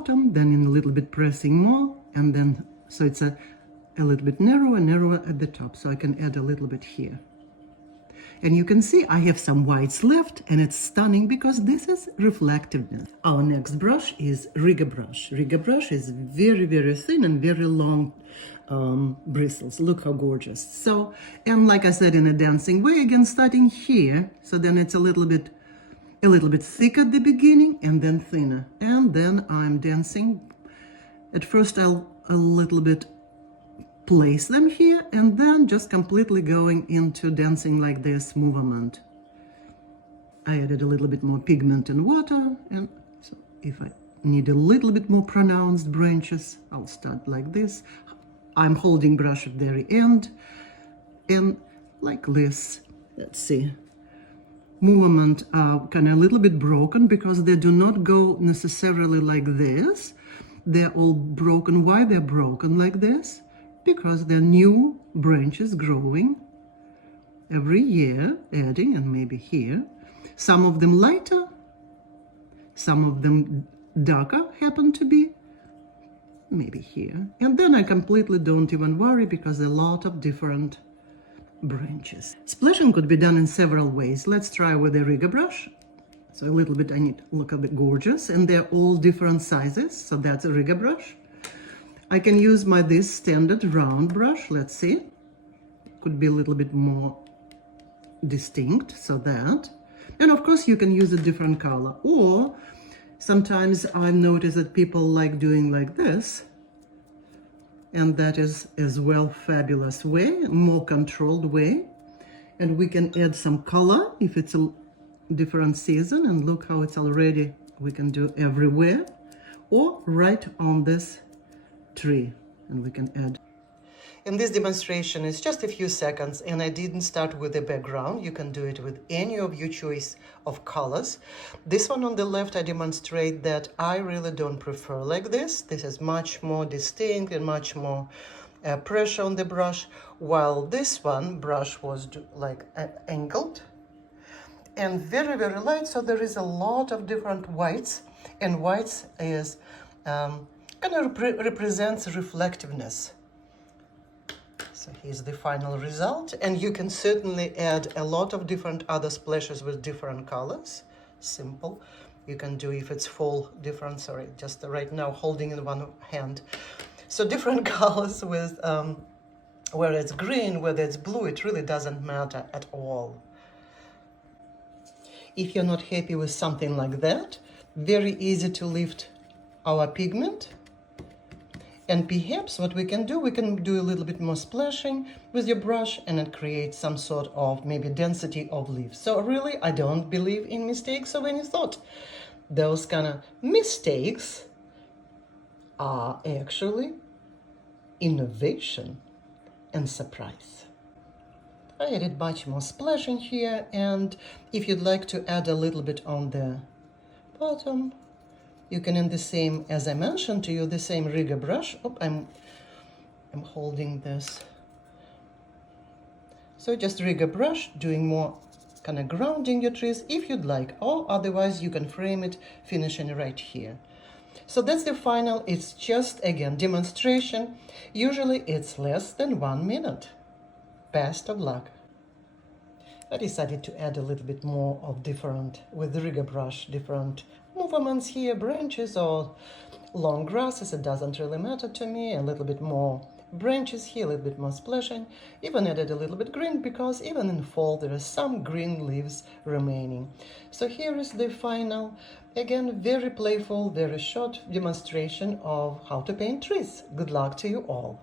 bottom, then in a little bit pressing more, and then, so it's a little bit narrower at the top, so I can add a little bit here. And you can see I have some whites left, and it's stunning because this is reflectiveness. Our next brush is rigger brush. Rigger brush is very, very thin and very long bristles. Look how gorgeous. So, and like I said, in a dancing way, again, starting here, so then it's a little bit thicker at the beginning and then thinner. And then I'm dancing. At first I'll a little bit place them here, and then just completely going into dancing like this movement. I added a little bit more pigment and water, and so if I need a little bit more pronounced branches, I'll start like this. I'm holding brush at the very end, and like this. Let's see. Movement are kind of a little bit broken because they do not go necessarily like this. They're all broken. Why they're broken like this? Because they're new branches growing every year, adding, and maybe here. Some of them lighter, some of them darker happen to be, maybe here. And then I completely don't even worry because there are a lot of different branches. Splashing could be done in several ways. Let's try with a rigger brush. So a little bit, I need to look a bit gorgeous, and they're all different sizes. So that's a rigger brush. I can use this standard round brush. Let's see. Could be a little bit more distinct, so that. And of course you can use a different color. Or sometimes I've noticed that people like doing like this. And that is as well fabulous way, more controlled way. And we can add some color if it's a different season. And look how it's already, we can do everywhere. Or right on this tree, and we can add. And this demonstration is just a few seconds, and I didn't start with the background. You can do it with any of your choice of colors. This one on the left, I demonstrate that I really don't prefer like this. This is much more distinct and much more pressure on the brush, while this one brush was like angled and very, very light, so there is a lot of different whites, and whites is kind of represents reflectiveness. So here's the final result, and you can certainly add a lot of different other splashes with different colors. Simple. You can do, if it's fall, different, sorry, just right now holding in one hand. So different colors with, whether it's green, whether it's blue, it really doesn't matter at all. If you're not happy with something like that, very easy to lift our pigment. And perhaps what we can do a little bit more splashing with your brush, and it creates some sort of maybe density of leaves. So really, I don't believe in mistakes of any sort. Those kind of mistakes are actually innovation and surprise. I added much more splashing here, and if you'd like to add a little bit on the bottom, you can, in the same, as I mentioned to you, the same rigger brush. Oh, I'm holding this. So just rigger brush, doing more kind of grounding your trees if you'd like, or otherwise you can frame it, finishing right here. So that's the final. It's just, again, demonstration. Usually it's less than 1 minute. Best of luck. I decided to add a little bit more of different, with the rigger brush, different movements here, branches or long grasses, it doesn't really matter to me. A little bit more branches here, a little bit more splashing. Even added a little bit green because even in fall there are some green leaves remaining. So here is the final, again, very playful, very short demonstration of how to paint trees. Good luck to you all.